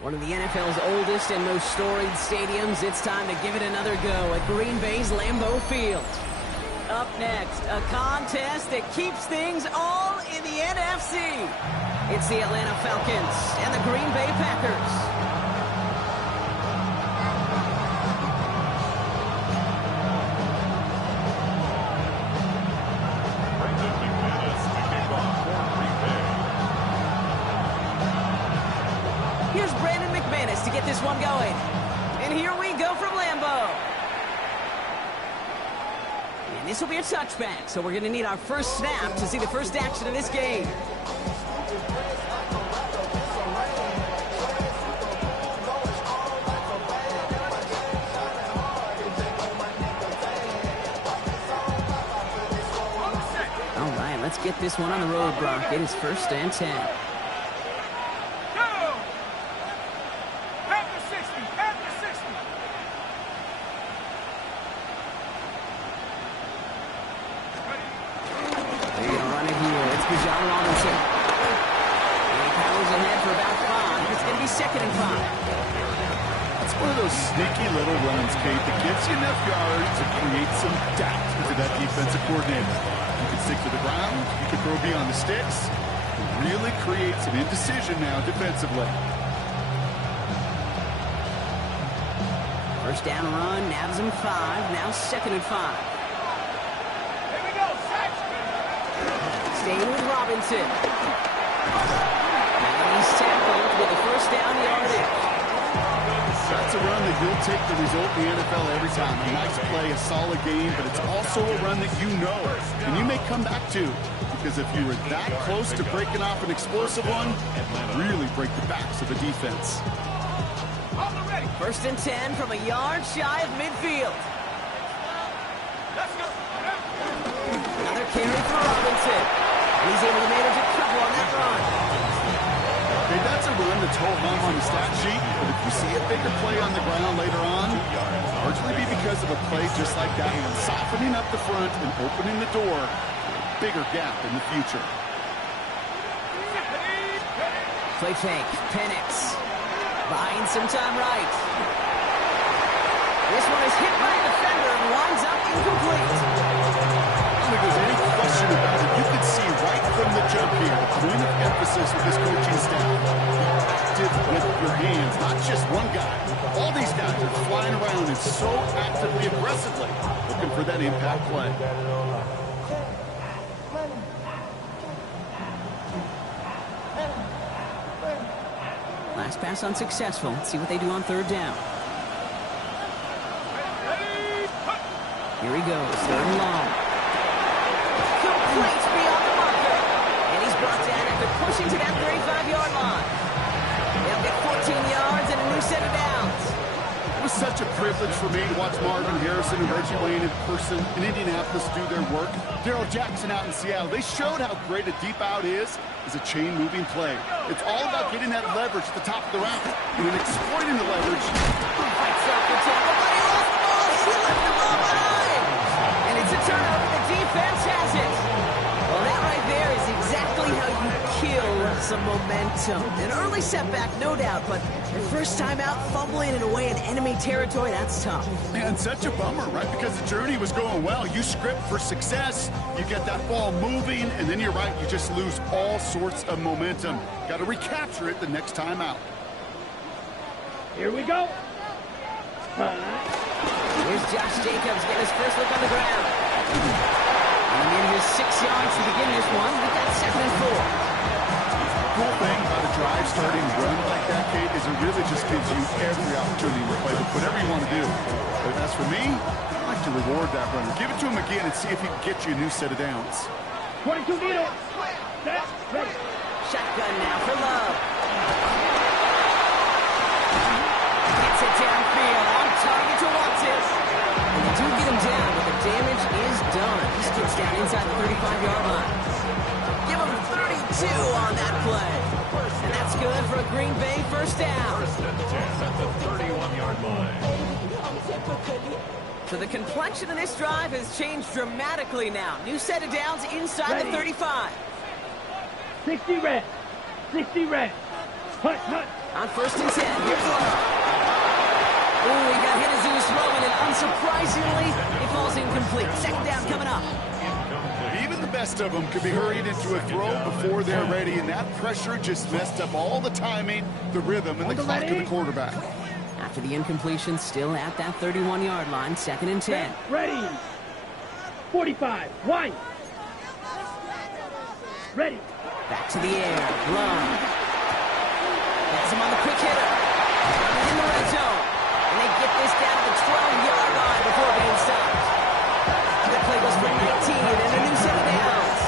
One of the NFL's oldest and most storied stadiums, it's time to give it another go at Green Bay's Lambeau Field. Up next, a contest that keeps things all in the NFC. It's the Atlanta Falcons and the Green Bay Packers. To get this one going. And here we go from Lambeau. And this will be a touchback, so we're going to need our first snap to see the first action of this game. All right, let's get this one on the road, Brock. It is 1st and 10. Sneaky little runs, Kate, that gives you enough yards to create some doubt into that defensive coordinator. You can stick to the ground, you can throw beyond the sticks, and really create some indecision now defensively. First down run, nabs him 5, now 2nd and 5. Here we go, staying with Robinson. And he's tackled with a first down yardage. That's a run that you'll take the result in the NFL every time. A nice play, a solid game, but it's also a run that you know and you may come back to, because if you were that close to breaking off an explosive one, really break the backs of the defense. 1st and 10 from a yard shy of midfield. Let's go. Another carry for Robinson. He's able to manage a couple on that run. Okay, that's a run that's ho-hum on the stat sheet, but if you see a bigger play on the ground later on, it'll largely be because of a play just like that, softening up the front and opening the door for a bigger gap in the future. Play fake, Penix. Buying some time right. This one is hit by a defender and winds up incomplete. I don't think there's any question about it. You can see right from the jump here, the point of emphasis with this coaching staff. Be active with your hands, not just one guy. All these guys are flying around and so actively, aggressively looking for that impact play. Last pass unsuccessful. Let's see what they do on 3rd down. Here he goes, 3rd and long. Complete beyond the marker. And he's brought down after pushing to that 35-yard line. They'll get 14 yards and a new set of downs. It was such a privilege for me to watch Marvin Harrison and Reggie Wayne in person in Indianapolis do their work. Darryl Jackson out in Seattle. They showed how great a deep out is a chain-moving play. It's all about getting that leverage at the top of the route and then exploiting the leverage. Fights up the tackle, but he lost the ball. He left the ball behind. And it's a turnover. The defense has it. Well, that right there is exactly how you kill some momentum. An early setback, no doubt, but your first time out fumbling it away in enemy territory, that's tough. Man, such a bummer, right? Because the journey was going well. You script for success, you get that ball moving, and then you're right, you just lose all sorts of momentum. Got to recapture it the next time out. Here we go. Here's Josh Jacobs getting his first look on the ground. And in his 6 yards to begin this one. We've got 2nd and 4. The cool thing about a drive starting run like that, Kate, is it really just gives you every opportunity to play with whatever you want to do. But as for me, I like to reward that runner. Give it to him again and see if he can get you a new set of downs. 22 meter. That's ready. Shotgun now for Love. Gets it downfield. On target to Watson. And they do get him down, but the damage is done. He gets down inside the 35-yard line. Give him 32 on that play. And that's good for a Green Bay first down. First and 10 at the 31-yard line. So the complexion of this drive has changed dramatically now. New set of downs inside the 35. 60 red. 60 red. Hut, hut. On 1st and 10, here's Love. Oh, he got hit as he was throwing, and unsurprisingly, it falls incomplete. 2nd down coming up. Even the best of them could be hurried into a throw before they're ready, and that pressure just messed up all the timing, the rhythm, and the clock of the quarterback. After the incompletion, still at that 31-yard line, 2nd and 10. Ready. 45. Wide. Ready. Back to the air. Love. Has him on the quick hitter. In the red zone. And they get this down to the 12-yard line before being stopped. The play goes for 19 and a new set of downs.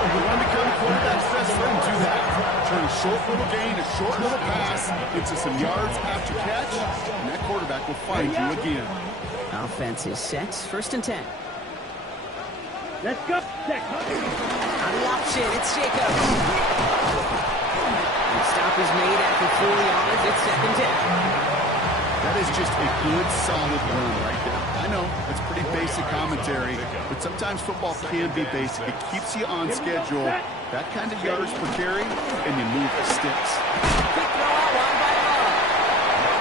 You want to become quarterback's best friend, do that. Turn a short little gain, a short little pass into some yards after catch, and that quarterback will find you again. Offense is set. 1st and 10. Let's go. Check. On the option, it's Jacobs. The stop is made after 4 yards. It's 2nd down. That is just a good, solid run right there. I know, it's pretty basic commentary, but sometimes football can be basic. It keeps you on schedule. That kind of yards per carry, and you move the sticks. Quick throw out wide by Love.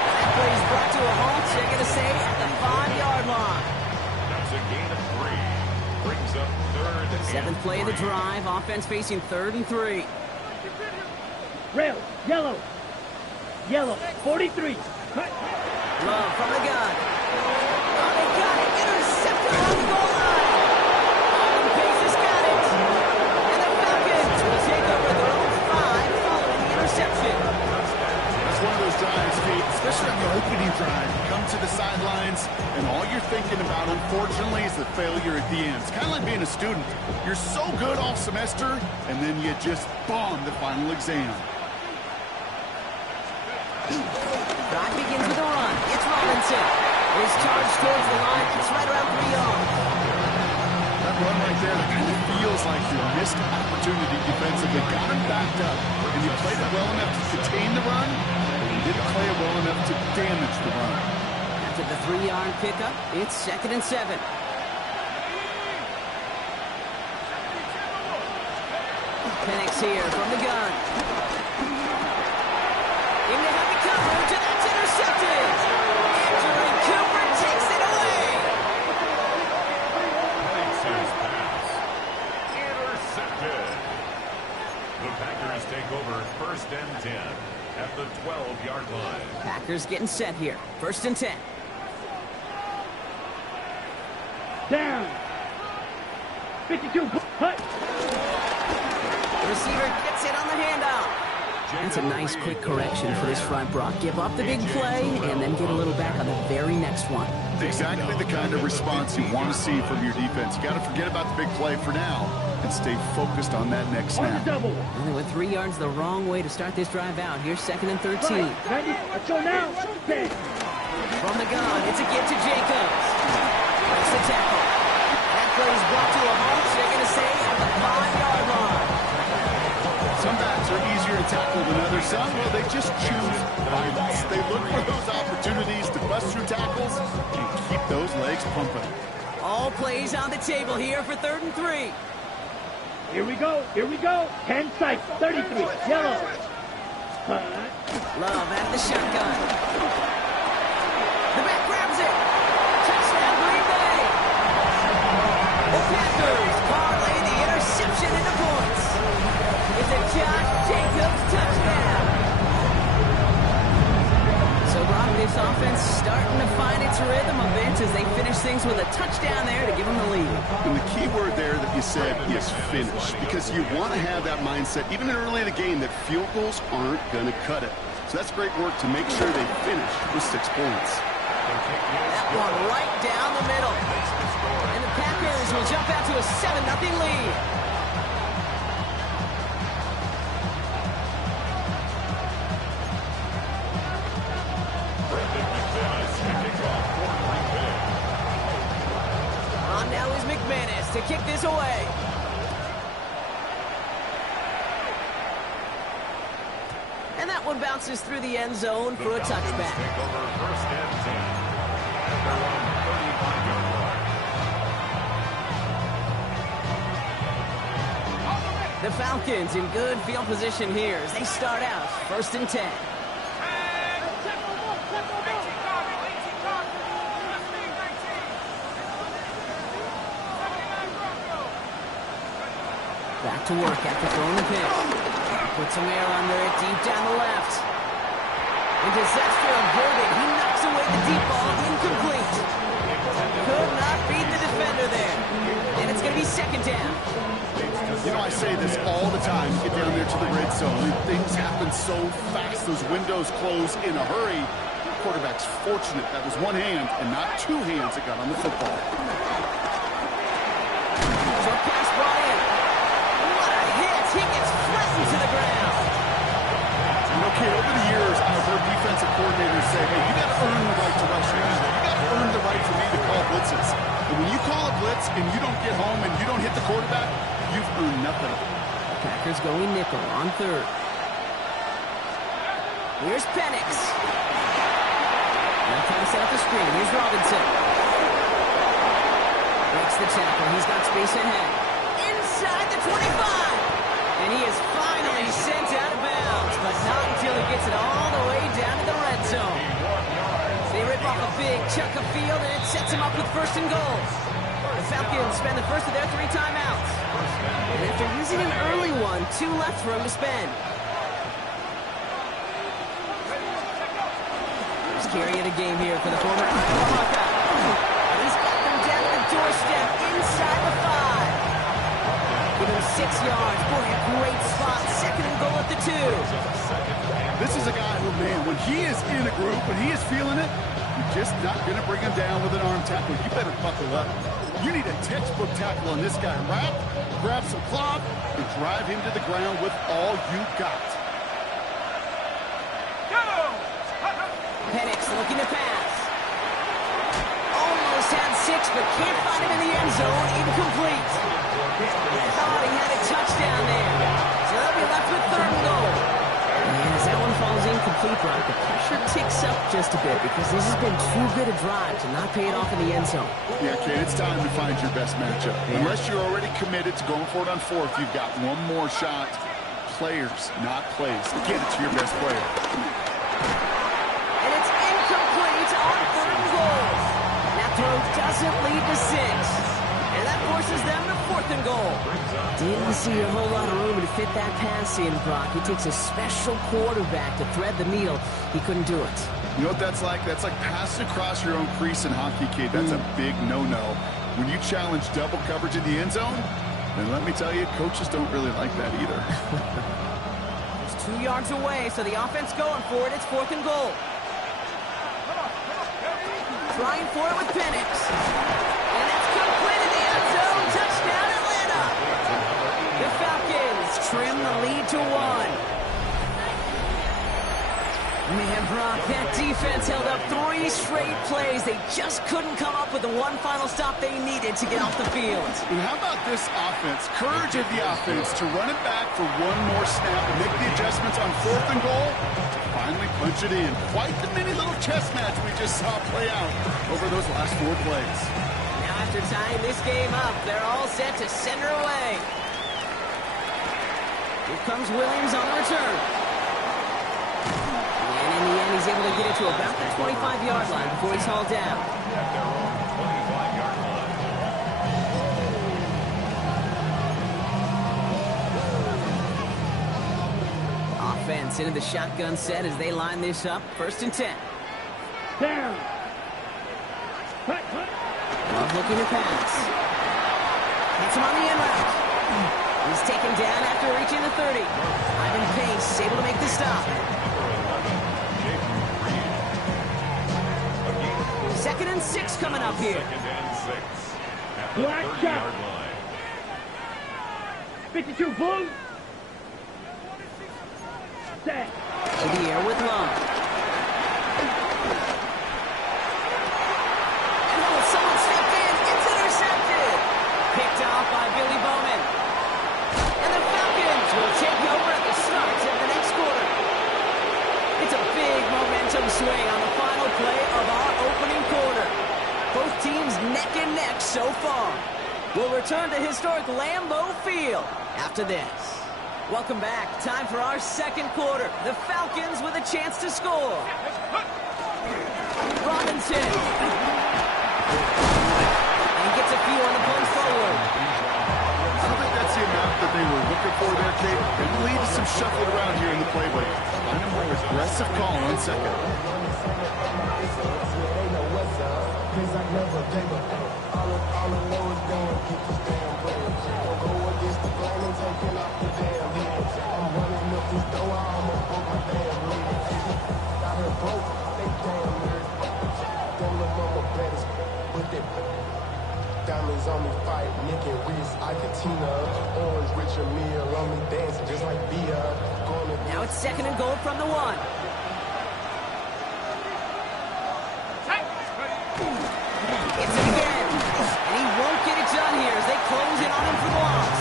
That play is brought to a halt. They're going to say at the 5-yard line. That's a gain of 3. Brings up 3rd and 7th play of the 3. drive. Offense facing 3rd and 3. Rail. Yellow. Yellow. 43. Cut. Love from the gun. Oh, they got it. Intercepted on the goal line. Auburn Pace has got it. And the Falcons will take over their own 5 following the interception. It's one of those drives, Pete, especially on the opening drive. You come to the sidelines, and all you're thinking about, unfortunately, is the failure at the end. It's kind of like being a student. You're so good all semester, and then you just bomb the final exam. Drive begins with a run. It's Robinson. His charge towards the line. It's right around 3 yards. That run right there, that kind of feels like your missed opportunity defensively. Got him backed up, and you played it well enough to contain the run, but you didn't play it well enough to damage the run. After the 3-yard pickup, it's 2nd and 7. Penix here from the gun. Into heavy coverage, and that's intercepted. Andrew Cooper takes it away. Takes his pass. Intercepted. The Packers take over 1st and 10 at the 12-yard line. Packers getting set here. 1st and 10. Down. 52. Hut. The receiver gets it on the handoff. That's a nice quick correction for this front, Brock. Give up the big play and then get a little back on the very next one. Exactly the kind of response you want to see from your defense. You got to forget about the big play for now and stay focused on that next On the snap. double. And they went 3 yards the wrong way to start this drive out. Here's 2nd and 13. Right. Ready. Let's go now. Bang. From the gun, it's a give to Jacobs. That's the tackle. That play is brought to a halt. They're going to say at the 5-yard line. Some backs are easier to tackle than others. Some, well, they just choose violence. They look for those opportunities to bust through tackles and keep those legs pumping. All plays on the table here for 3rd and 3. Here we go. Here we go. 10 sight. 33. Yellow. Hut. Love out of the shotgun. The back grabs it. Touchdown, Green Bay. The Packers parlay the interception into points. It's a Josh Jacobs touchdown. So, Brock, this offense starting to find its rhythm a bit as they finish things with a touchdown there to give them the lead. And the key word there that you said is finish, because you want to have that mindset, even early in the game, that field goals aren't going to cut it. So that's great work to make sure they finish with 6 points. That one right down the middle. And the Packers will jump out to a 7-0 lead. On now is McManus to kick this away. And that one bounces through the end zone for a touchback. Take over 1st and 10 at their own 35-yard line. The Falcons in good field position here as they start out 1st and 10. Back to work after throwing the pick. Put some air under it deep down the left. And disaster averted. He knocks away the deep ball. Incomplete. Could not beat the defender there. And it's going to be 2nd down. You know, I say this all the time. You get down there to the red zone, and things happen so fast. Those windows close in a hurry. The quarterback's fortunate that was one hand and not two hands that got on the football. Short pass brought in. What a hit. He gets flattened to the ground. You know, kid, over the years, I've heard defensive coordinators say, hey, you got to earn the right to rush me. You got to earn the right for me to call blitzes. And when you call a blitz and you don't get home and you don't hit the quarterback, you've earned nothing. Packers going nickel on 3rd. Here's Penix. Now trying to set up the screen. Here's Robinson. Breaks the tackle. He's got space ahead. Inside the 25. And he is finally sent out of bounds, but not until he gets it all the way down to the red zone. They rip off a big chunk of field, and it sets him up with 1st and goal. The Falcons spend the first of their 3 timeouts. And after using an early one, 2 left for him to spend. First carry of the game here for the former Iowa Hawkeye. He's got them down at the doorstep inside the 5. Give him 6 yards. Boy, a great spot. 2nd and goal at the 2. This is a guy who, man, when he is in a group, when he is feeling it, you're just not going to bring him down with an arm tackle. You better buckle up. You need a textbook tackle on this guy. Wrap, grab some cloth, and drive him to the ground with all you got. Penix looking to pass. Almost had 6, but can't find him in the end zone. Incomplete. Thought he had a touchdown there. So they'll be left with 3rd and goal. And as that one falls incomplete, Brock, the pressure ticks up just a bit because this has been too good a drive to not pay it off in the end zone. Yeah, kid, it's time to find your best matchup. Yeah. Unless you're already committed to going for it on 4th, you've got one more shot. Players, not plays. Get it to your best player. And it's incomplete on 3rd and goal. That throw doesn't lead to 6. And that forces them to 4th and goal. Didn't see a whole lot of room to fit that pass in, Brock. It takes a special quarterback to thread the needle. He couldn't do it. You know what that's like? That's like passing across your own crease in hockey, kid. That's a big no-no. When you challenge double coverage in the end zone, then let me tell you, coaches don't really like that either. It's 2 yards away, so the offense going for it. It's 4th and goal. Trying for it with Penix. And it's complete in the end zone. Touchdown, Atlanta. The Falcons trim the lead to 1. Man, Brock, that defense held up 3 straight plays. They just couldn't come up with the one final stop they needed to get off the field. And how about this offense? Courage of the offense to run it back for one more snap and make the adjustments on 4th and goal to finally punch it in. Quite the mini little chess match we just saw play out over those last 4 plays. Now after tying this game up, they're all set to send her away. Here comes Williams on the return. And in the end, he's able to get it to about the 25-yard line before he's hauled down. At their own 25-yard line. Offense into the shotgun set as they line this up. 1st and 10. Down. Love looking to pass. Hits him on the end route. He's taken down after reaching the 30. Ivan Pace able to make the stop. 2nd and 6 coming up here. 2nd and 6 at the Black 30-yard line. 52 blue. Set. To the air with Love. And oh, someone stepped in. It's intercepted. Picked off by Billy Bowman. And the Falcons will take over at the start of the next quarter. It's a big momentum swing on the final play of our opening quarter. Both teams neck and neck so far. We'll return to historic Lambeau Field after this. Welcome back. Time for our second quarter. The Falcons with a chance to score. Robinson. And gets a few on the punch forward. I don't think that's the amount that they were looking for there, Kate. They leave some shuffling around here in the playbook. Find a more aggressive call on second. Diamonds on me fight, Nick and Reese, Ikatina, Orange, Richard Mille on me dancing just like Bia. Now it's second and goal from the 1. Gets it again. And he won't get it done here as they close in on him for the loss.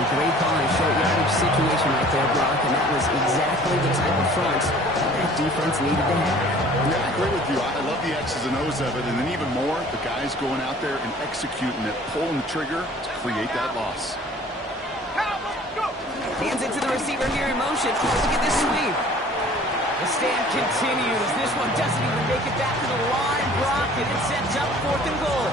A great call in a short yardage situation right there, Brock, and that was exactly the type of front that defense needed to have. Yeah, I agree with you. I love the X's and O's of it, and then even more, the guys going out there and executing it, pulling the trigger to create that loss. Hands it to the receiver here in motion. Oh, look at this sweep. The stand continues. This one doesn't even make it back to the line, Brock, and it sets up 4th and goal.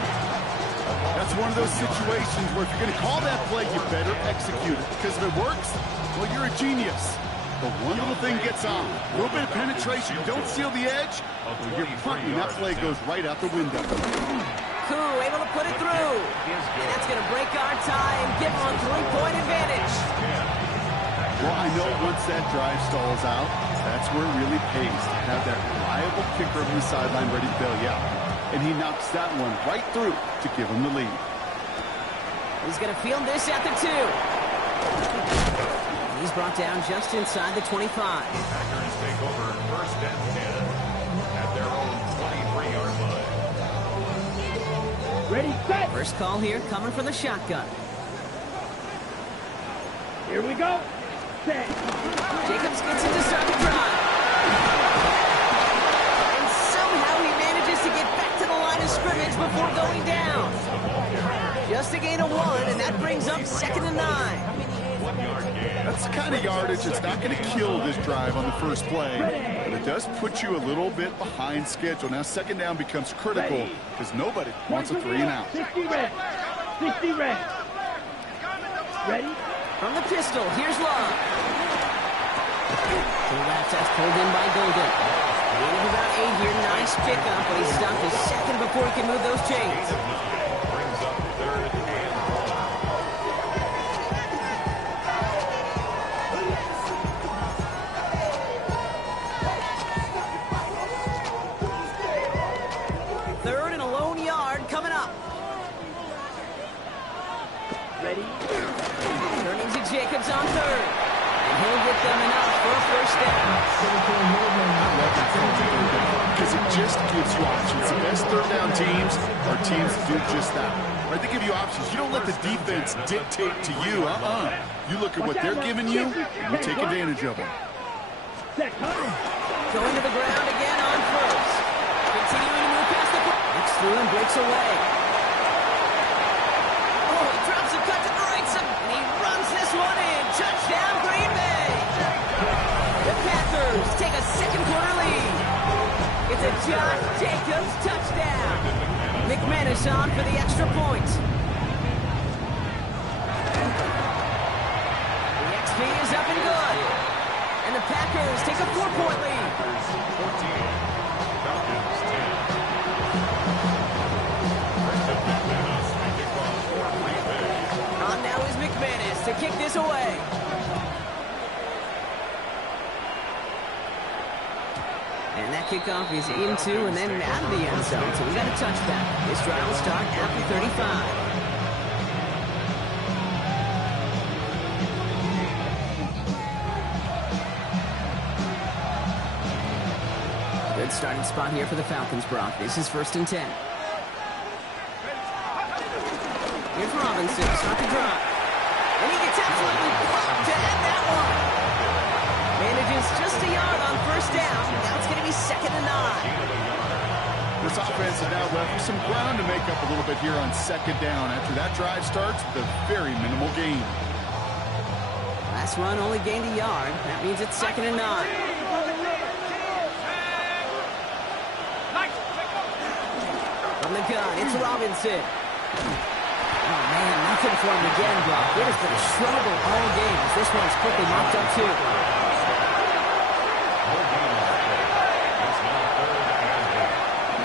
That's one of those situations where if you're going to call that play, you better execute it. Because if it works, well, you're a genius. But one little thing gets on. A little bit of penetration. Don't seal the edge. You're punting. That play goes right out the window. Koo able to put it through. And that's going to break our tie and give them a 3-point advantage. Well, I know once that drive stalls out, that's where it really pays to have that reliable kicker on the sideline ready to bail you out. And he knocks that one right through to give him the lead. He's going to field this at the 2. He's brought down just inside the 25. Packers take over 1st and 10 at their own 23-yard line. Ready, set. First call here coming from the shotgun. Here we go. Set. Jacobs gets it to start the drive. And somehow he manages to get back to the line of scrimmage before going down. Just a gain of 1, and that brings up 2nd and 9. That's the kind of yardage that's not going to kill this drive on the first play, but it does put you a little bit behind schedule. Now, 2nd down becomes critical because nobody wants a 3 and out. 60 red. 60 red. Ready? From the pistol, here's Love. To the left, that's pulled in by Golden. Gain of about 8 here, nice pickup, but he stopped a second before he can move those chains. Brings up 3rd and 1. Third and a lone yard coming up. Ready? Turning to Jacobs on 3rd. And he'll get them enough for a 1st down. Because it just gives you options. The best 3rd down teams are teams that do just that. Right? They give you options. You don't let the defense dictate to you. You look at what they're giving you, and you take advantage of them. Set. Time. Going to the ground again on 1st. Continuing to move past the... Looks through and breaks away. Oh, he drops a cut to the right side. And he runs this one in. Touchdown, Green Bay. The Packers take a 2nd quarter lead. It's a Josh Jacobs touchdown. McManus on for the extra point. The XP is up and good. And the Packers take a 4-point lead. 14. Falcons 10. On now is McManus to kick this away. And that kickoff is into and then out of the end zone. So we got a touchback. This drive will start at the 35. Good starting spot here for the Falcons, Brock. This is 1st and 10. Here's Robinson, start the drive. And he gets absolutely pumped to end that one. Manages just a yard on 1st down. Now it's going to be 2nd and 9. This offense is now left with some ground to make up a little bit here on second down after that drive starts with a very minimal gain. Last run only gained a yard. That means it's 2nd and 9. From the gun, it's Robinson. Oh, man, nothing for him again, Brock. It has been a struggle all game as this one's quickly knocked up, too.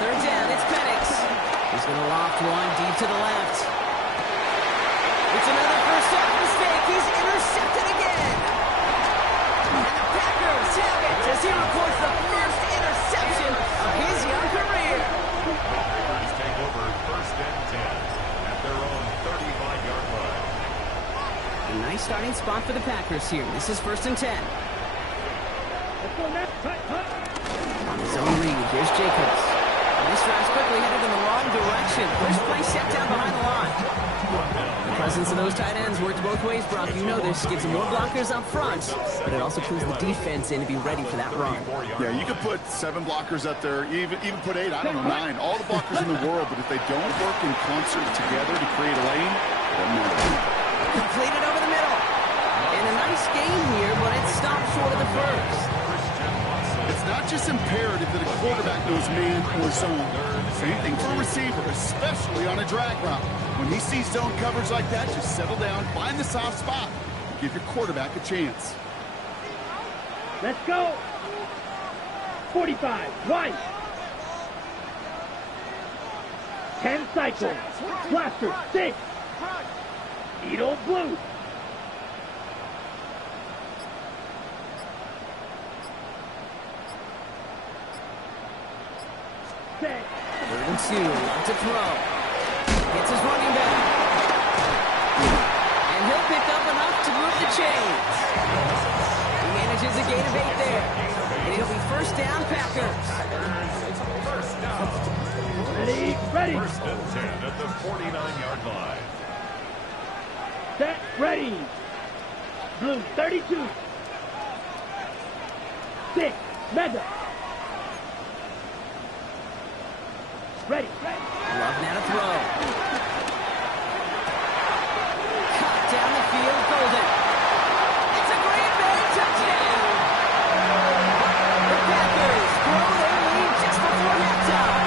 Third down, it's Penix. He's going to loft one deep to the left. It's another first half mistake. He's intercepted again. And the Packers have it as he records the first interception of his young career. Packers take over 1st and 10 at their own 35-yard line. A nice starting spot for the Packers here. This is 1st and 10. On his own read, here's Jacobs. And this drive's quickly headed in the wrong direction. First play set down behind the line. The presence of those tight ends works both ways, Brock. You know this. Gives them more blockers up front, but it also clues the defense in to be ready for that run. Yeah, you could put 7 blockers up there, even put 8, I don't know, 9. All the blockers in the world, but if they don't work in concert together to create a lane, it doesn't matter. Completed over the middle. And a nice gain here, but it stopped short of the first. It's not just imperative that a quarterback knows man or zone. Same thing for a receiver, especially on a drag route. When he sees zone coverage like that, just settle down, find the soft spot, and give your quarterback a chance. Let's go. 45, right. 10 cycles. Blaster, 6. Edo blue. Set. 3rd and 2, left to throw. Gets his running back. And he'll pick up enough to move the chains. He manages a gain of 8 there. And it'll be 1st down, Packers. Ready, ready. 1st and 10 at the 49-yard line. Set, ready. Blue, 32. 6, mega. Ready. Love now to throw. Cut down the field, Golden. It's a Green Bay touchdown. The Packers grow their lead just before halftime.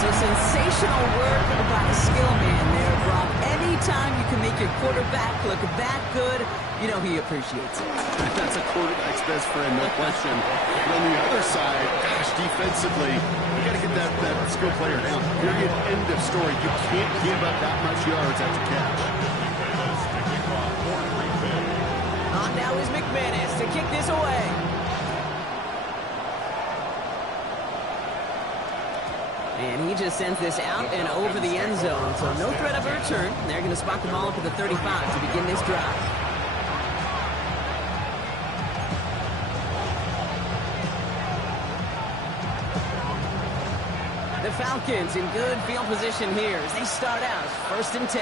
So sensational work by the skill man there, Brock. Anytime you can make your quarterback look that good, you know he appreciates it. That's a quarterback's best friend, no question. But on the other side, gosh, defensively, you got to get that skill player down. Period, end of story. You can't give up that much yards after catch. On now is McManus to kick this away. And he just sends this out and over the end zone. So no threat of a return. They're going to spot the ball up at the 35 to begin this drive. The Falcons in good field position here as they start out 1st and 10.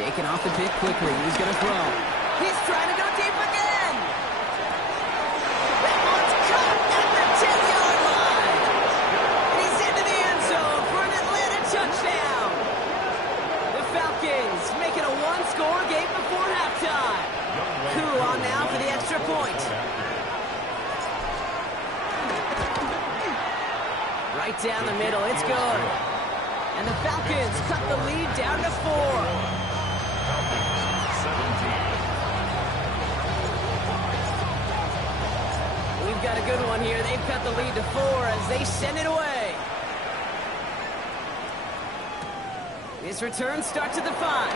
Shaking off the pick quickly. He's going to throw. He's trying to go deep again. That one's caught at the 10-yard line. And he's into the end zone for an Atlanta touchdown. The Falcons making a one-score game before halftime. Coup on now for the extra point. Right down the middle, it's good. And the Falcons cut the lead down to 4. We've got a good one here. They've cut the lead to 4 as they send it away. This return starts at the 5.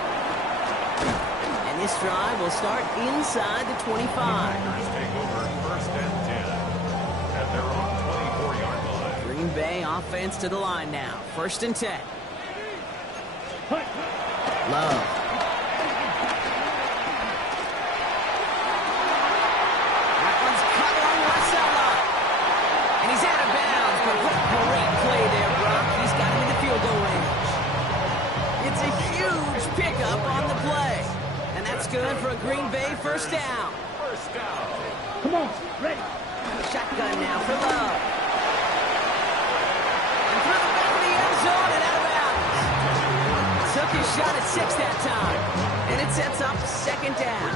And this drive will start inside the 25. Packers take over 1st and 10 at their own 24-yard line. Green Bay offense to the line now. 1st and 10. Love. That one's cut along the left sideline. And he's out of bounds. But what a great play there, Brock. He's got him in the field goal range. It's a huge pickup on the play. And that's good for a Green Bay 1st down. First down. Come on, ready. Shotgun now for Love. took his shot at 6 that time. And it sets up second down.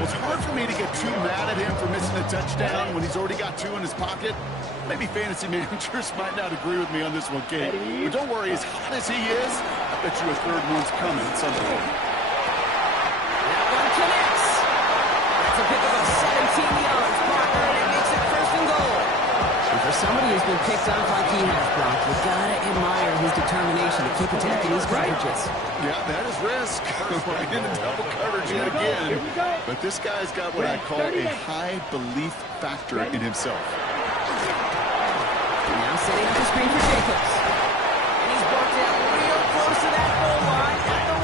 Well, it's hard for me to get too mad at him for missing a touchdown when he's already got 2 in his pocket. Maybe fantasy managers might not agree with me on this one, Kate. But don't worry, as hot as he is, I bet you a third one's coming at some point. That one connects. That's a pickup of 17 yards, partner, and it makes it first and goal. And for somebody who's been picked off like he has, Brock, you gotta admire his determination to keep attacking these coverages. Yeah, that is risk. Right into double coverage yet again. But this guy's got what I call a high belief factor in himself. Now setting up the screen for Jacobs. And he's brought down real close to that goal line at the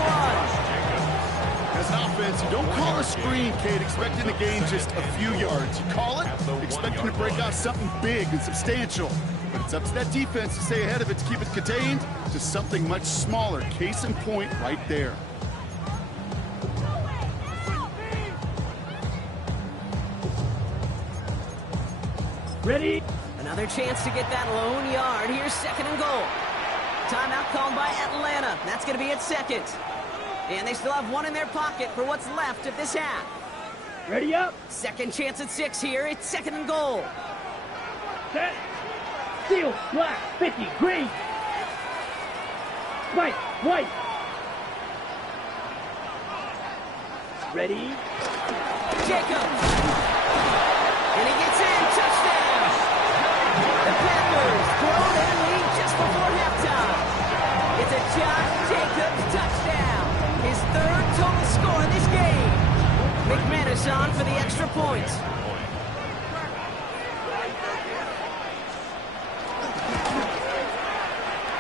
1. As an offense, you don't call a screen, Kate, expecting to gain just a few yards. You call it expecting to break out something big and substantial. But it's up to that defense to stay ahead of it, to keep it contained to something much smaller. Case in point right there. Ready? Another chance to get that lone yard. Here's second and goal. Timeout called by Atlanta. That's going to be at second. And they still have 1 in their pocket for what's left of this half. Ready up. Second chance at 6 here. It's second and goal. Set. Steel. Black. 50. Green. White. White. Ready. Jacobs. And he gets in. Touchdown. The Packers grow their lead just before halftime. It's a Josh Jacobs touchdown. His 3rd total score in this game. McManus on for the extra point.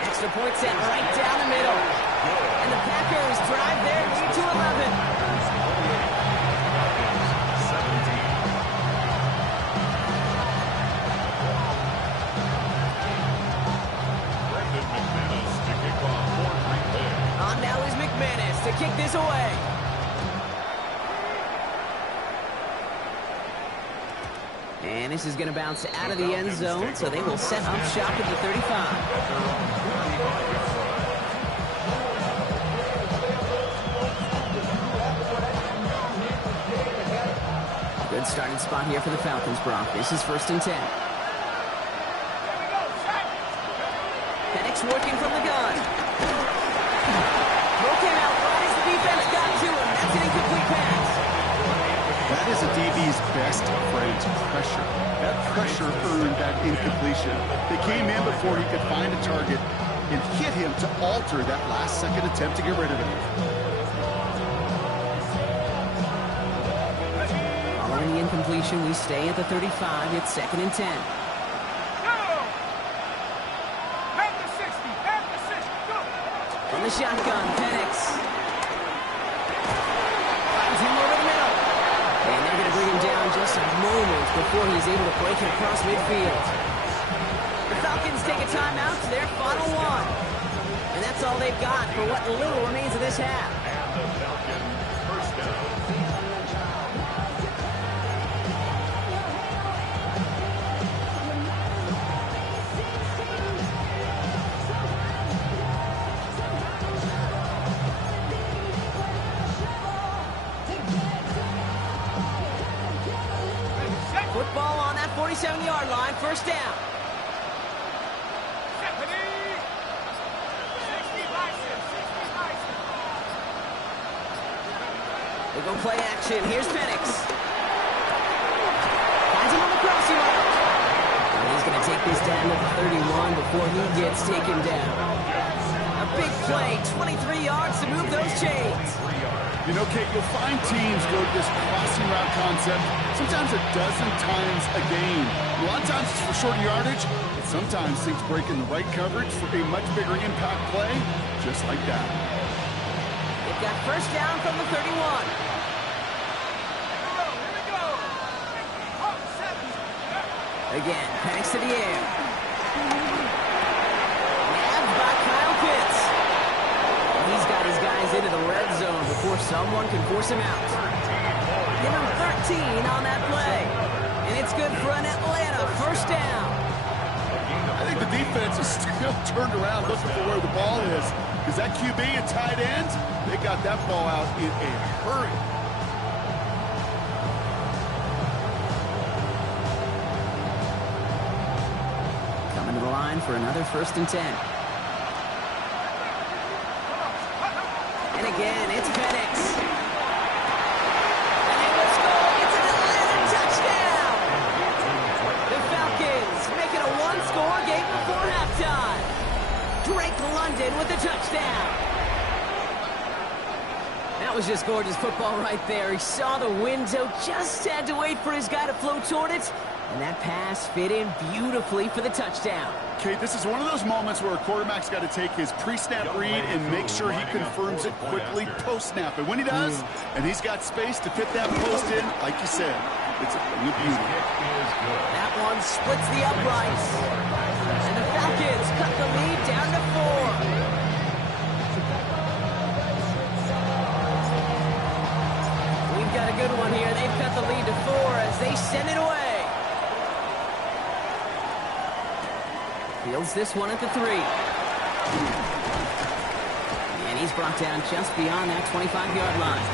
Extra point set right down the middle. And the Packers drive their lead to 11. On now is McManus to kick this away. And this is going to bounce out of the end zone, so they will set up shop at the 35. Good starting spot here for the Falcons, Brock. This is 1st and 10. Penix working from the gun. Broken out right as the defense got to him. That's an incomplete pass. That is a DB's best friend, pressure. That pressure earned that incompletion. They came in before he could find a target and hit him to alter that last-second attempt to get rid of him. Following the incompletion, we stay at the 35. It's 2nd and 10. From the shotgun, Penix. Finds him over the middle. And they're going to bring him down just a moment before he's able to break it across midfield. The Falcons take a timeout to their final 1. And that's all they've got for what little remains of this half. And the Falcons first down. Football on that 47-yard line, first down. They go play action. Here's Penix. Finds him on the crossing route. And he's going to take this down to the 31 before he gets taken down. A big play, 23 yards to move those chains. You know, Kate, you'll find teams go to this crossing route concept sometimes a dozen times a game. A lot of times it's for shorter yardage, but sometimes things break in the right coverage for a much bigger impact play, just like that. They've got first down from the 31. Again, Penix to the air. Nabbed by Kyle Pitts. He's got his guys into the red zone before someone can force him out. Give him 13 on that play. And it's good for an Atlanta first down. A I think the defense is still turned around looking for where the ball is. Because that QB and tight ends, they got that ball out in a hurry. Coming to the line for another 1st and 10. And again, it's Penix. And they will score. It's an 11 touchdown. The Falcons make it a one-score game before halftime. Drake London with the touchdown. That was just gorgeous football right there. He saw the window, just had to wait for his guy to float toward it. And that pass fit in beautifully for the touchdown. Okay, this is one of those moments where a quarterback's got to take his pre-snap read and make sure he confirms it quickly post-snap. And when he does, and he's got space to fit that post in, like you said, it's a beauty. That one splits the uprights. And the Falcons cut the lead down to 4. We've got a good one here. They've cut the lead to 4 as they send it away. Fields this one at the 3. And he's brought down just beyond that 25-yard line.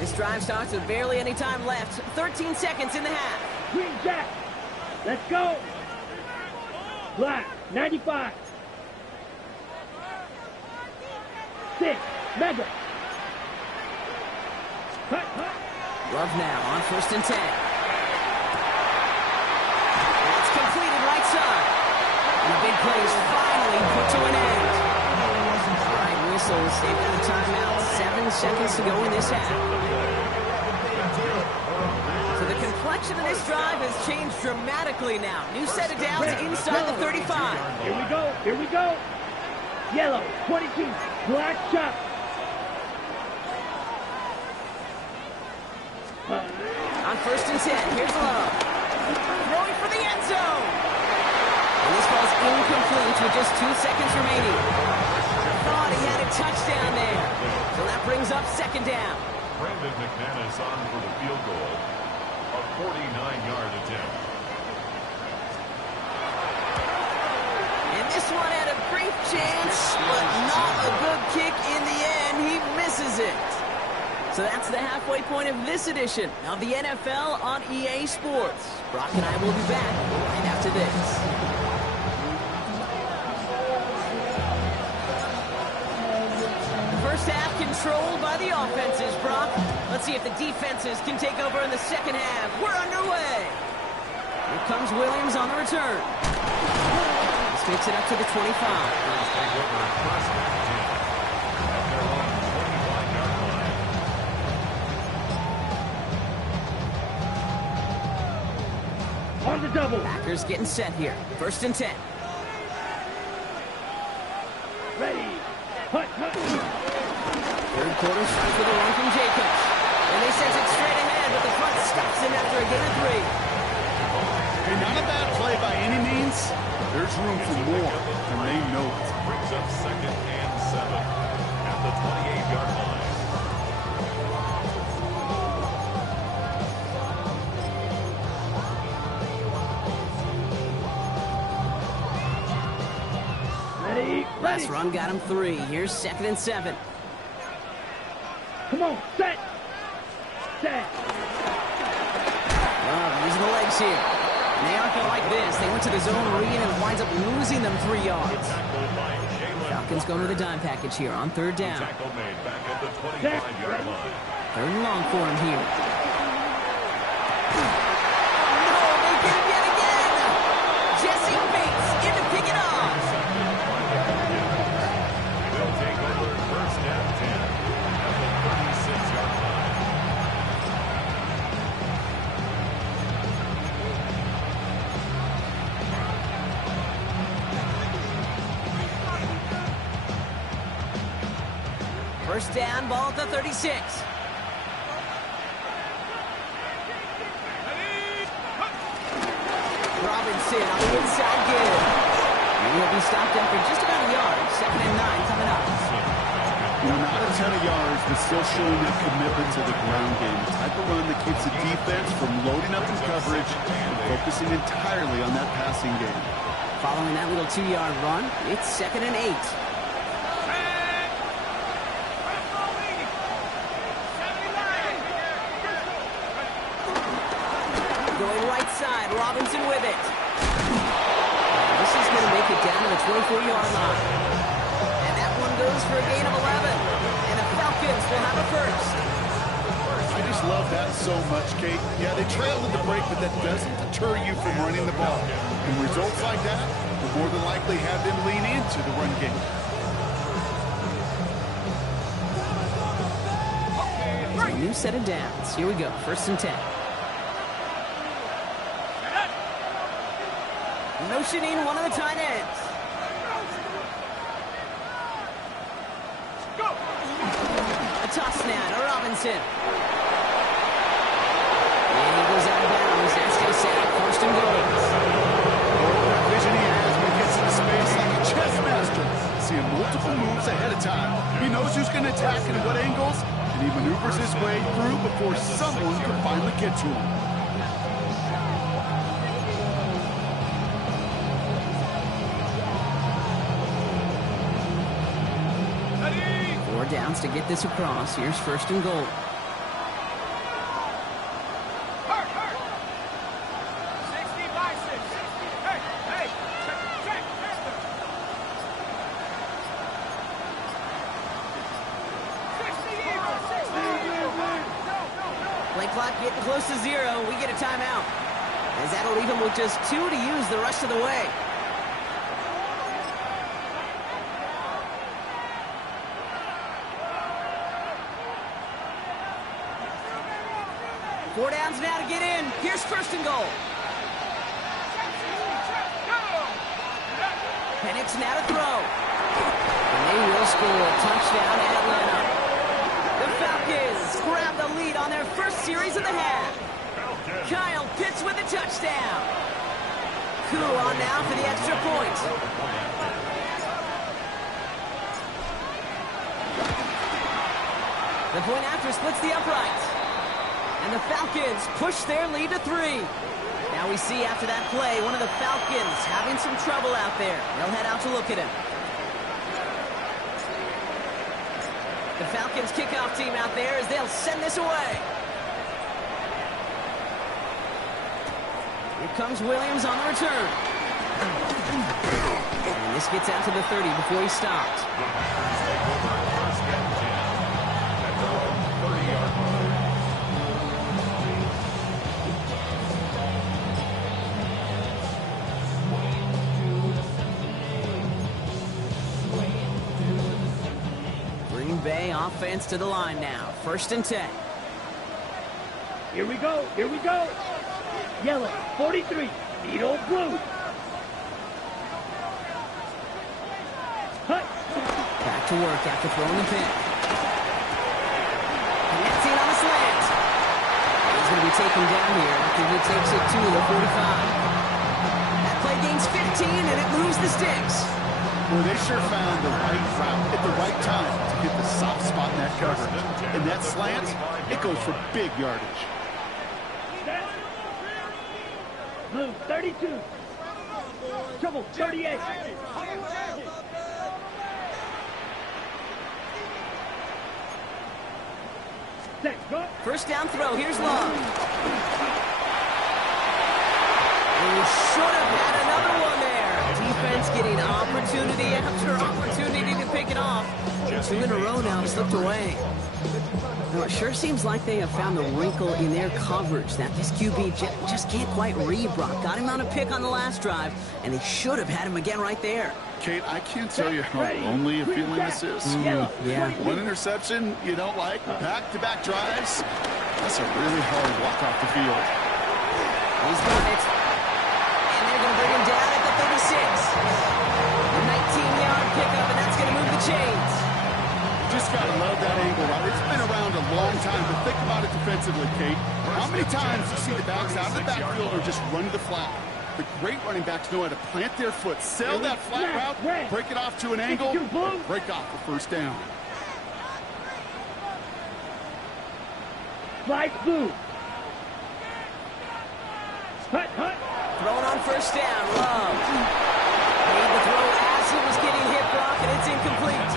This drive starts with barely any time left. 13 seconds in the half. Green Jack. Let's go. Black, 95. 6, Mega. Cut. Love now on 1st and 10. It's completed right side. And the big play is finally put to an end. All right, whistles. They've got a timeout. 7 seconds to go in this half. So the complexion of this drive has changed dramatically now. New set of downs inside the 35. Here we go. Yellow, 22, black shot. On 1st and 10, here's Love. Throwing for the end zone. And this ball's incomplete with just 2 seconds remaining. Thought he had a touchdown there. So that brings up 2nd down. Brandon McManus on for the field goal. A 49-yard attempt. And this one had a brief chance, but not a good kick in the end. He misses it. So that's the halfway point of this edition of the NFL on EA Sports. Brock and I will be back right after this. The first half controlled by the offenses, Brock. Let's see if the defenses can take over in the second half. We're underway. Here comes Williams on the return. This takes it up to the 25. On the double. Packers getting set here. 1st and 10. Ready. Hut. Third quarter starts with a run from Jacobs. And they send it straight ahead, but the front stops him after a gain of 3. Okay, not a bad play by any means. There's room for more, and they know it. Brings up 2nd and 7 at the 28-yard line. Last run got him 3. Here's 2nd and 7. Come on, set. Love using the legs here. And they aren't going to like this. They went to the zone read and it winds up losing them 3 yards. Falcons going with a dime package here on 3rd down. Tackle made back at the 25-yard line. 3rd and long for him here. No, they get him yet again. Jesse Bates in to pick it off. They'll take over 1st and 10 at the 36-yard line. First down, ball at the 36. Robinson on the inside give. And he'll be stopped after just about a yard. 2nd and 9 coming up. Not a ton of yards, but still showing that commitment to the ground game. The type of run that keeps the defense from loading up in coverage and focusing entirely on that passing game. Following that little 2-yard run, it's 2nd and 8. Going right side, Robinson with it. This is going to make it down to the 24-yard line. And that one goes for a gain of 11. And the Falcons will have a first. I just love that so much, Kate. Yeah, they trailed at the break, but that doesn't deter you from running the ball. And results like that will more than likely have them lean into the run game. A new set of downs. Here we go, 1st and 10. Motioning one of the tight ends. A toss now to Robinson. And he goes out of bounds. That's going to set up 1st and goal. That vision he has when he gets into space like a chess master. Seeing multiple moves ahead of time. He knows who's going to attack and at what angles, and he maneuvers his way through before someone can finally get to him. 4 downs to get this across. Here's 1st and goal. Play clock getting close to 0. We get a timeout, as that'll leave him with just 2 to use the rest of the way. Four downs now to get in. Here's 1st and goal. Penix now to throw. And they will score a touchdown at Atlanta. The Falcons grab the lead on their first series of the half. Kyle Pitts with a touchdown. Cool on now for the extra point. The point after splits the uprights. And the Falcons push their lead to 3. Now we see after that play, one of the Falcons having some trouble out there. They'll head out to look at him. The Falcons kickoff team out there as they'll send this away. Here comes Williams on the return. And this gets out to the 30 before he stopped. Bay offense to the line now. 1st and 10. Here we go. Here we go. Yellow, 43. Needle blue. Hut. Back to work after throwing the pick. Connecting on the slant. He's going to be taken down here after he takes it to the 45. That play gains 15 and it moves the sticks. Well, they sure found the right route at the right time to hit the soft spot in that coverage. And that slant, it goes for big yardage. Blue, 32. Trouble, 38. Set, go. 1st down throw. Here's Long. He should have had another one there. Defense getting opportunity after opportunity to pick it off. 2 in a row now slipped away. Now, it sure seems like they have found the wrinkle in their coverage that this QB just can't quite read Brock. Got him on a pick on the last drive, and they should have had him again right there. Kate, I can't tell you how lonely a feeling this is. Yeah. One interception you don't like, back-to-back drives. That's a really hard walk off the field. He's got it. And they're going to bring him down at the 36. A 19-yard pickup, and that's going to move the chains. Just got to love that angle route. It's been around a long time, but think about it defensively, Kate. How many times do you see the backs out of the backfield or just run to the flat? The great running backs know how to plant their foot, sell that flat route, break it off to an angle, break off the 1st down. Light blue. Hut, hut. Throwing on first down. Love. Made the throw as he was getting hit, Brock, and it's incomplete.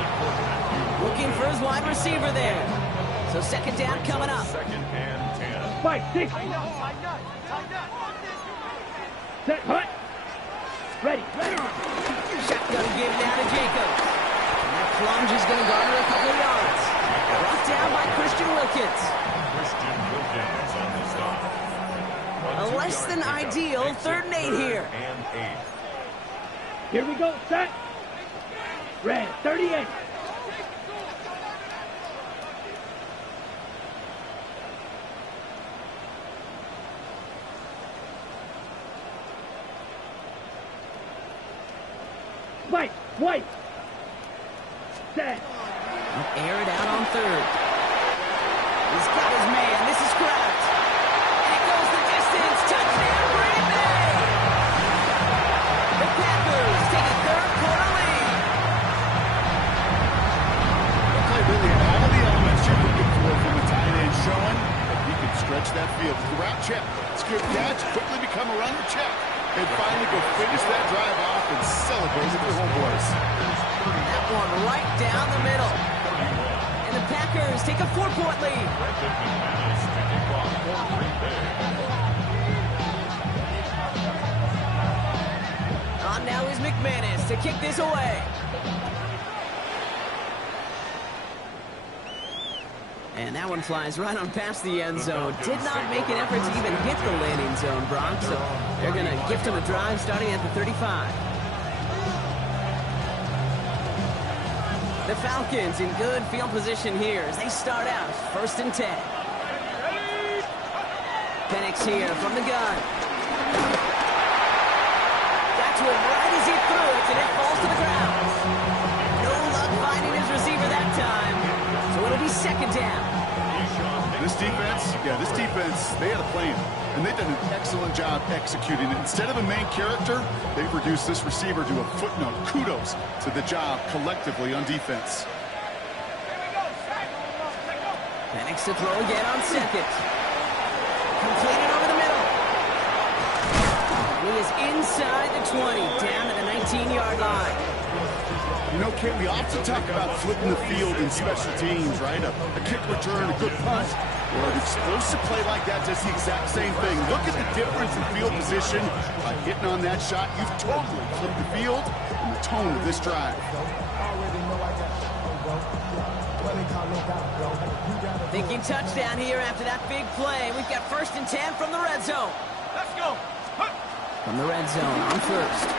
Looking for his wide receiver there. So second down coming up. Second and 10. Fight, 6. Set, hut. Ready, ready. Shotgun give down to Jacobs. And that plunge is going to garner a couple of yards. Brought down by Christian Wilkins. Christian Wilkins on the stop. A less than ideal 3rd and 8 here. And 8. Here we go, set. Red, 38. Fight, white. Set. Air it out on 3rd. He's got his man. This is Kraft. And it goes the distance. Touchdown, Green Bay. The Packers take a 3rd quarter lead. The play really had all the elements you're looking for from a tight end, showing that he can stretch that field. Route check, skip catch, quickly become a runner check, and finally go finish that drive off and celebrate with their homeboys. That one right down the middle. And the Packers take a 4-point lead. On now is McManus to kick this away. And that one flies right on past the end zone. Did not make an effort to even hit the landing zone, Brock. So they're going to gift him a drive starting at the 35. The Falcons in good field position here as they start out 1st and 10. Penix here from the gun. Got to it right as he threw it, and it falls to the ground. No luck finding his receiver that time. So it'll be 2nd down. This defense, they had a plan, and they've done an excellent job executing it. Instead of a main character, they've reduced this receiver to a footnote. Kudos to the job collectively on defense. Penix to throw again on 2nd. Completed over the middle. And he is inside the 20, down to the 19-yard line. You know, Kate, we often talk about flipping the field in special teams, right? A kick return, a good punt, or an explosive play like that does the exact same thing. Look at the difference in field position. By hitting on that shot, you've totally flipped the field and the tone of this drive. Thinking touchdown here after that big play. We've got 1st and 10 from the red zone. Let's go. From the red zone on 1st.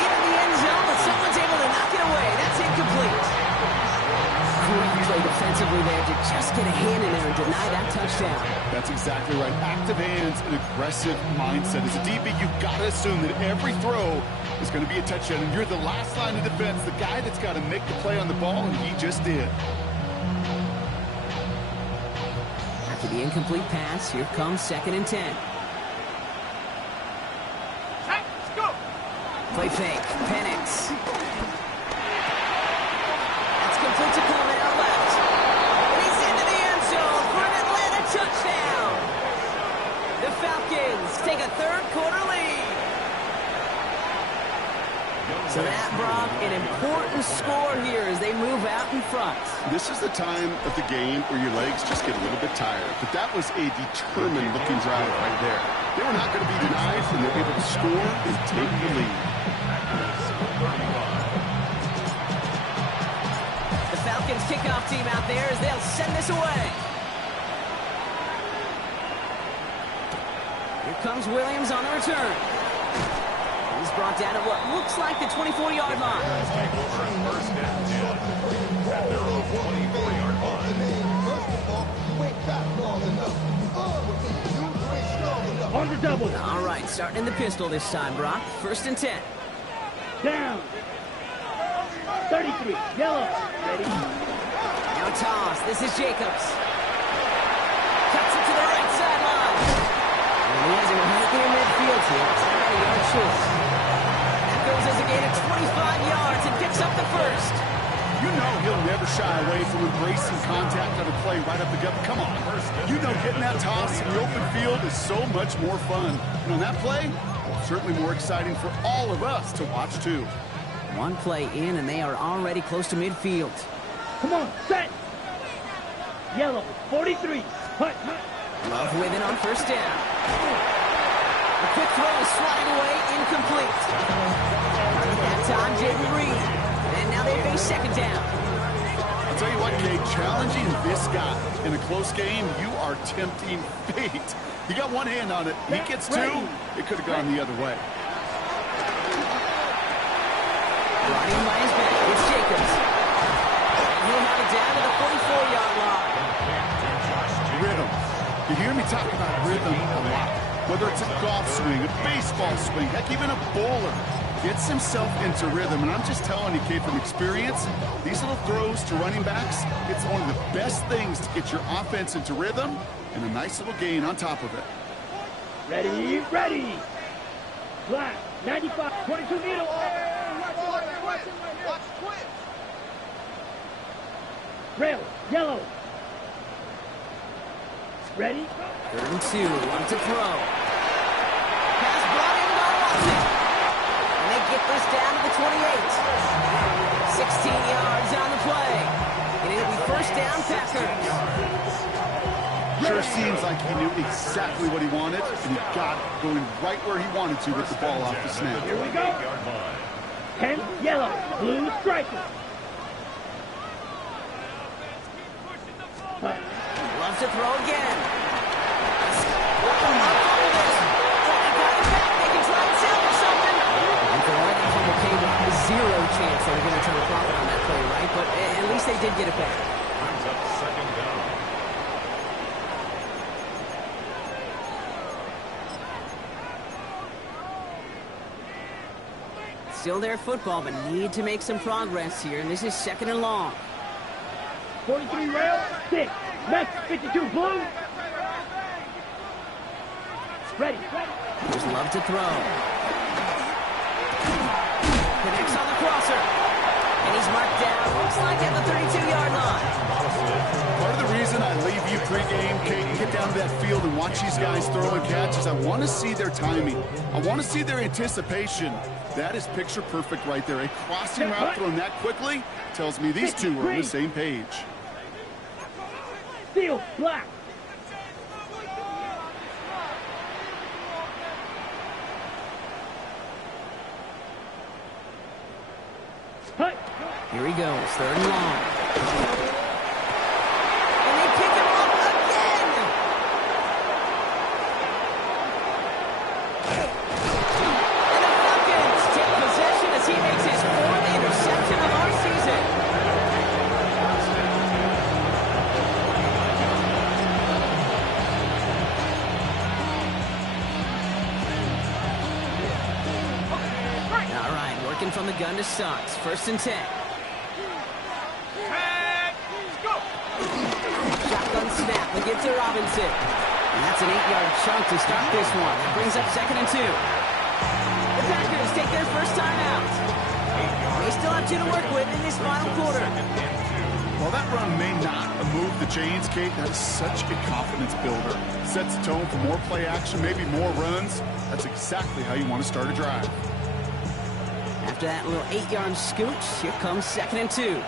Into the end zone, but someone's able to knock it away. That's incomplete. Great play defensively there to just get a hand in there and deny that touchdown. That's exactly right. Active hands and aggressive mindset. As a DB, you've got to assume that every throw is going to be a touchdown. And you're the last line of defense, the guy that's got to make the play on the ball, and he just did. After the incomplete pass, here comes 2nd and 10. Let's go. Play fake. Penix. That's complete to Coleman out left. And he's into the end zone for an Atlanta touchdown. The Falcons take a 3rd quarter lead. So that, Brock, an important score here as they move out in front. This is the time of the game where your legs just get a little bit tired. But that was a determined-looking drive right there. They were not going to be denied, and they're able to score and take the lead. The Falcons kickoff team out there as they'll send this away. Here comes Williams on the return. He's brought down at what looks like the 24-yard line. Take over 1st and 10 at their own 24-yard line. On the double. All right, starting in the pistol this time, Brock. 1st and 10. Down. 33. Yellow. Ready. Now toss. This is Jacobs. Cuts it to the right sideline. And he has it right there in midfield here. It's about a yard short. That goes as a gain of 25 yards and picks up the 1st. You know he'll never shy away from embracing contact on a play right up the gut. Come on. You know getting that toss in the open field is so much more fun. And on that play, well, certainly more exciting for all of us to watch, too. One play in, and they are already close to midfield. Come on, set. Yellow, 43. Hut. Love with it on first down. The quick throw is swatted away, incomplete. That time, Jaden Reed. And now they face second down. I'll tell you what, Kate, challenging this guy in a close game, you are tempting fate. He got one hand on it. He gets two. It could have gone the other way. Running by his back, it's Jacobs. He'll have it down to the 44-yard line. Rhythm. You hear me talk about rhythm a lot. Whether it's a golf swing, a baseball swing, heck, even a bowler gets himself into rhythm. And I'm just telling you, Kate, from experience, these little throws to running backs, it's one of the best things to get your offense into rhythm and a nice little gain on top of it. Ready. Black, 95, 22 needle. Rail, yellow. Ready? 3rd and 2, one to throw. Pass brought in by Watson. And they get this down to the 28. 16 yards on the play. And it'll be first down, Packers. Sure seems like he knew exactly what he wanted, and he got it, going right where he wanted to with the ball off the snap. Here we go. 10, yellow, blue striker. Loves to throw again. Zero chance they were going to turn a profit on that play, right? But at least they did get it back. Brings up second down. Still their football, but need to make some progress here, and this is 2nd and long. 43 rail, 6, next 52 blue. Ready. Here's Love to throw. Connects on the crosser. And he's marked down. Looks like at the 32-yard line. Part of the reason I leave you pregame, Kate, and get down to that field and watch these guys throw and catch is I want to see their timing. I want to see their anticipation. That is picture perfect right there. A crossing route thrown that quickly tells me these two are on the same page. Field, black. Here he goes, 3rd and long. And they pick him up again! And the Falcons take possession as he makes his 4th interception of our season. All right, working from the gun to start. 1st and 10. Shotgun snap, they give to Robinson. And that's an 8-yard chunk to start this one. That brings up 2nd and 2. The Packers take their first time out. They still have 2 to work with in this final quarter. While that run may not move the chains, Kate, that is such a confidence builder. Sets the tone for more play action, maybe more runs. That's exactly how you want to start a drive. After that little 8-yard scooch, here comes 2nd and 2.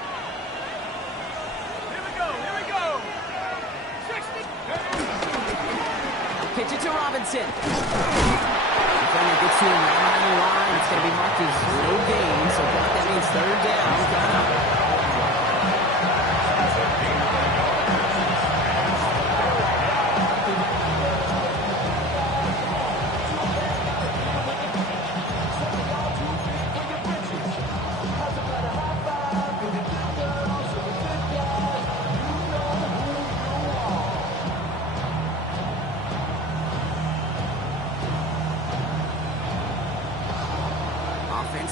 Pitch it to Robinson. Defender gets to him right on the line. It's going to be marked as no gain, so that means 3rd down.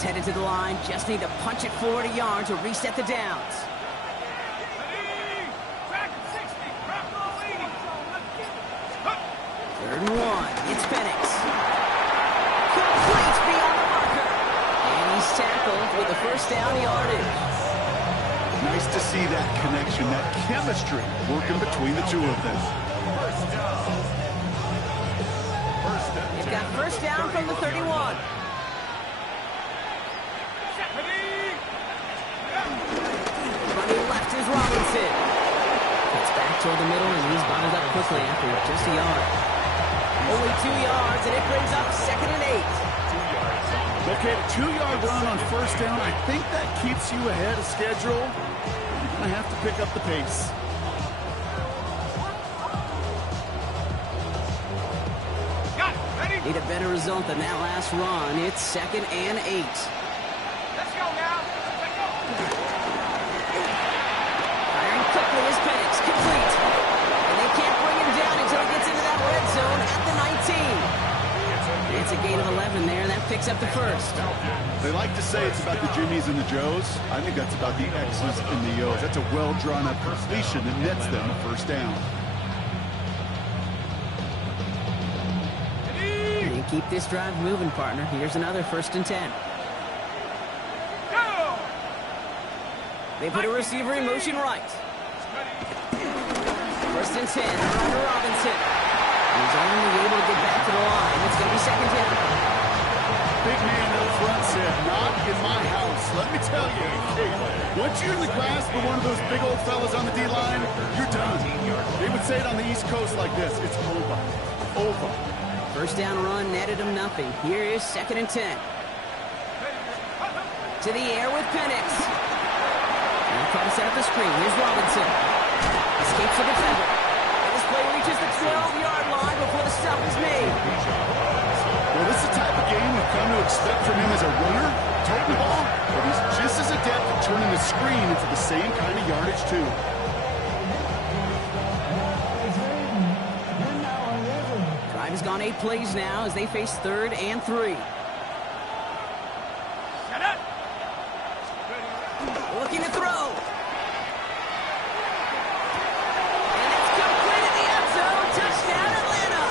Headed to the line, just need to punch it 40 yards or reset the downs. 3rd and 1, it's Penix. Complete beyond the marker. And he's tackled with the first down yardage. Nice to see that connection, that chemistry working between the two of them. They've got first down from the 31. Running left is Robinson. Gets back toward the middle, and he's bottled up quickly after just a yard. Only 2 yards, and it brings up 2nd and 8. Okay, a 2-yard run on first down. I think that keeps you ahead of schedule. You're going to have to pick up the pace. Need a better result than that last run. It's 2nd and 8. Let's go now. Let's go. Firing quickly is Penix, complete. And they can't bring him down until he gets into that red zone at the 19. It's a gain of 11 there, and that picks up the first. They like to say it's about the Jimmies and the Joes. I think that's about the X's and the O's. That's a well-drawn-up completion that nets them a first down. And keep this drive moving, partner. Here's another 1st and 10. Go! They put a receiver in motion right. 1st and 10, under Robinson. He's only able to get back to the line. It's going to be 2nd down. Big man up front said, not in my house. Let me tell you, hey, once you're in the grasp of one of those big old fellas on the D-line, you're done. They would say it on the East Coast like this. It's over. Over. First down run netted him nothing. Here is 2nd and 10. To the air with Penix. Now try to set up the screen. Here's Robinson. Escapes the defender. And this play reaches the 12-yard line before the stop is made. Well, this is the type of game we've come to expect from him as a runner, toting the ball, but he's just as adept at turning the screen into the same kind of yardage, too. Drive has gone 8 plays now as they face 3rd and 3. Shut up! Looking to throw. And it's complete in the end zone. Touchdown, Atlanta.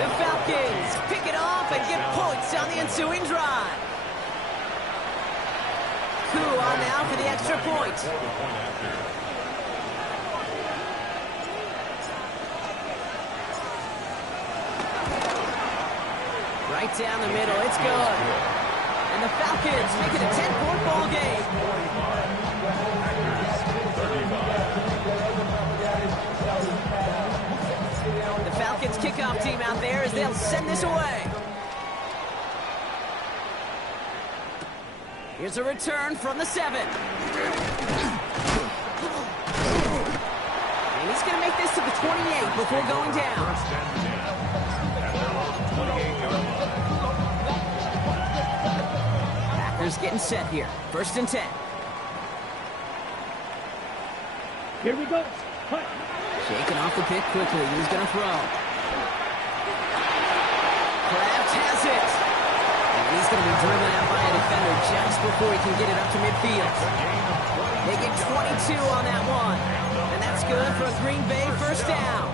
The Falcons pick it off and get points on the ensuing drive. Coup on now for the extra point. Right down the middle, it's good. And the Falcons make it a 10-point ball game. The Falcons kickoff team out there as they'll send this away. Here's a return from the 7. And he's going to make this to the 28 before going down. Packers getting set here. 1st and 10. Here we go. Cut. Shaking off the pick quickly. He's going to throw. Kraft has it. And he's going to be driven out by a defender just before he can get it up to midfield. They get 22 on that one. And that's good for a Green Bay first down.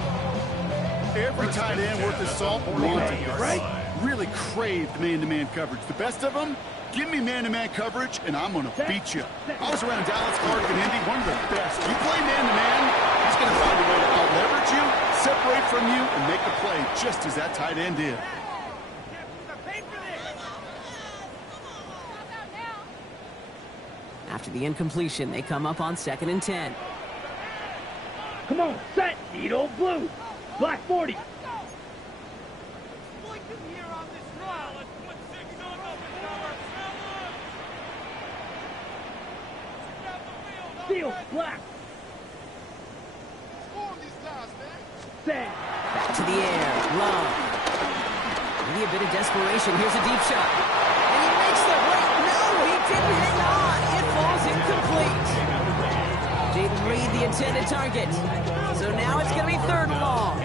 Every tight end worth his salt wanted this. Right? Really craved man-to-man coverage. The best of them, give me man-to-man coverage, and I'm going to beat you. I was around Dallas, Clark, and Indy, one of the best. You play man-to-man, he's going to find a way to out-leverage you, separate from you, and make the play just as that tight end did. After the incompletion, they come up on 2nd and 10. Come on, set. Need old blue. Black 40. Steel, black. Set. Back to the air. Love. Maybe a bit of desperation. Here's a deep shot. And he makes the wait. No, he didn't hang on. It falls incomplete. Jaden Reed, the intended target. So now it's going to be 3rd and long.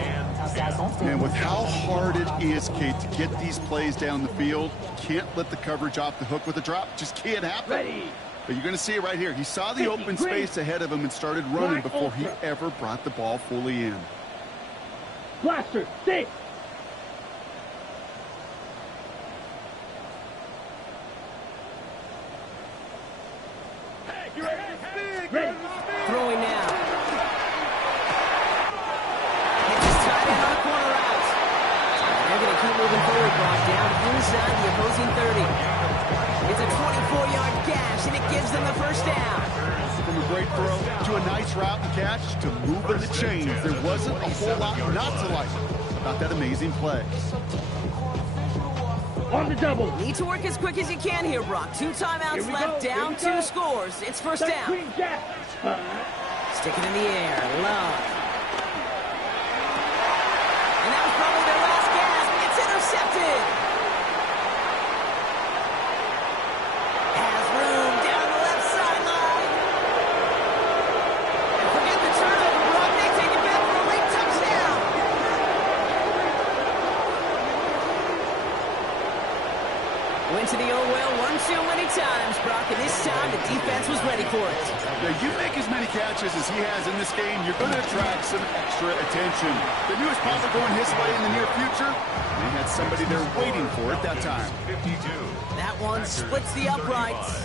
And with how hard it is, Kate, to get these plays down the field, can't let the coverage off the hook with a drop. Just can't happen. Ready. But you're going to see it right here. He saw the open space ahead of him and started running before he ever brought the ball fully in. Blaster, stay. Hey, you ready to speak? inside the opposing 30. It's a 24-yard gash, and it gives them the first down. From a great throw to a nice route and catch to moving the chains, there wasn't a whole lot not to like about that amazing play. On the double. Need to work as quick as you can here, Brock. 2 timeouts left, down 2 scores. It's first down. Queen Jack. Stick it in the air. Love. And that was probably their last gasp. It's intercepted. Has room down the left sideline. And forget the turnover, Brock. They take it back for a late touchdown. Went to the old well 1-2 many times, Brock, and this time the defense was ready for it. Now, you make as many catches as he has in this game, you're going to attract some extra attention. The news probably going his way in the near future. They had somebody there waiting for it that time. 52. That one splits the uprights.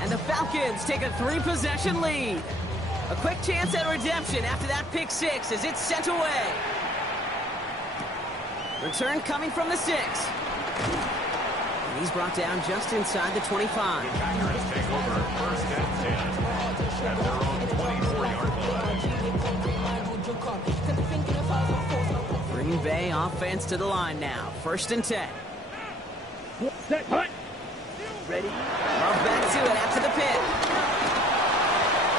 And the Falcons take a 3-possession lead. A quick chance at redemption after that pick 6 as it's sent away. Return coming from the 6. And he's brought down just inside the 25. Packers take over first and 10 at their own 24-yard line. Green Bay offense to the line now. First and 10. Set, hut. Ready. Love back to it after the pit.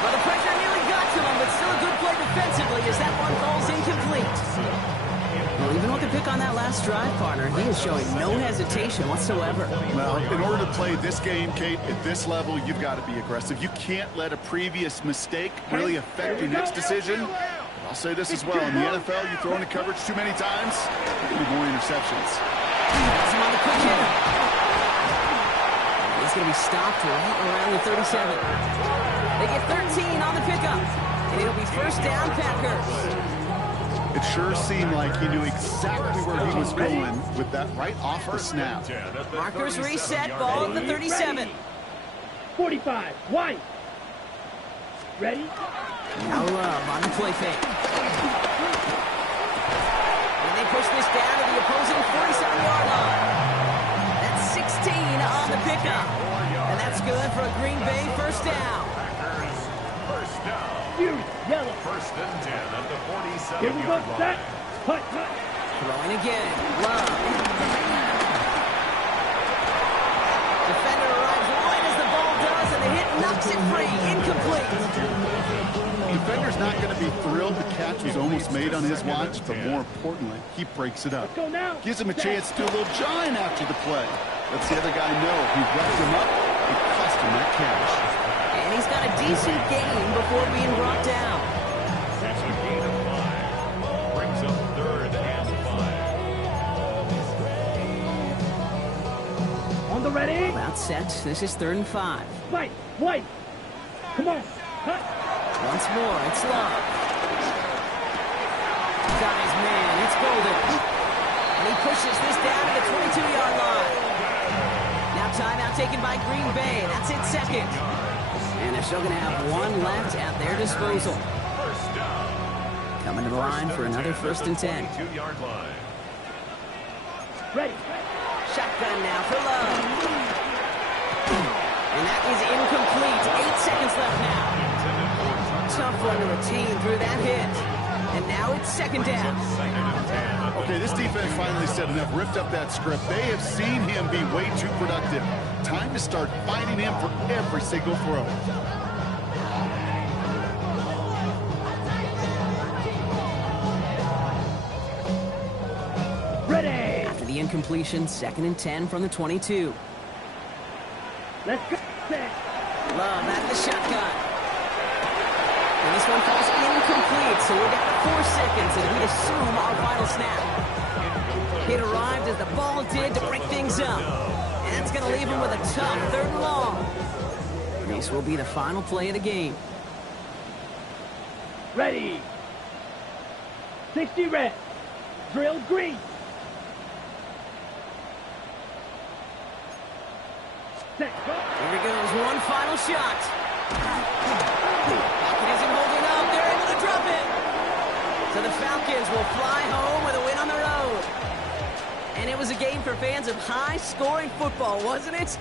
Well, the pressure nearly got to him, but still a good play defensively as that one falls incomplete. Well, even with the pick on that last drive, partner, he is showing no hesitation whatsoever. Well, in order to play this game, Kate, at this level, you've got to be aggressive. You can't let a previous mistake really affect your next decision. I'll say this as well. In the NFL, you throw into coverage too many times, there'll be more interceptions. That's him on the quick hit. He's going to be stopped right around the 37. They get 13 on the pickup, and it'll be first down, Packers. It sure seemed like he knew exactly where he was going with that right off the snap. Markers reset, ball at the 37. 45, White. Ready? Now Love on the play fake. And they push this down to the opposing 47-yard line. That's 16 on the pickup. And that's good for a Green Bay first down. Packers first down. Yellow. First and 10 at the Here we go, 47-yard set. line. Hut, hut. Throwing again. Love. Defender arrives right as the ball does, and the hit knocks it free. Incomplete. Defender's not going to be thrilled the catch was almost made on his watch, but more importantly, he breaks it up. Let's go now. Gives him a chance to do a little jawing after the play. Lets the other guy know he wrapped him up and cost him that catch. And he's got a decent gain before being brought down. It's a gain of 5. Brings up third and 5. On the ready. About set. This is 3rd and 5. White, White. Come on. Hut. Once more, it's Love. Got his man. It's Golden. And he pushes this down to the 22-yard line. Now timeout taken by Green Bay. That's it, second. And they're still going to have one left at their disposal. First down. Coming to the line for another first and 10. 22-yard line. Ready. Shotgun now for Love. And that is incomplete. 8 seconds left now. Tough one to retain through that hit. And now it's second down. Okay, this defense finally said enough, ripped up that script. They have seen him be way too productive. Time to start fighting him for every single throw. Ready. After the incompletion, 2nd and 10 from the 22. Let's go. Set. Love at the shotgun. And this one falls incomplete, so we're down to 4 seconds, and we'd assume our final snap. It arrived as the ball did to break things up. And that's going to leave him with a tough 3rd and long. This will be the final play of the game. Ready. 60 red. Drill green. Set. Go. Here he goes, one final shot. Pocket isn't holding up. They're able to drop it. So the Falcons will fly home with a win on the road. And And it was a game for fans of high-scoring football, wasn't it?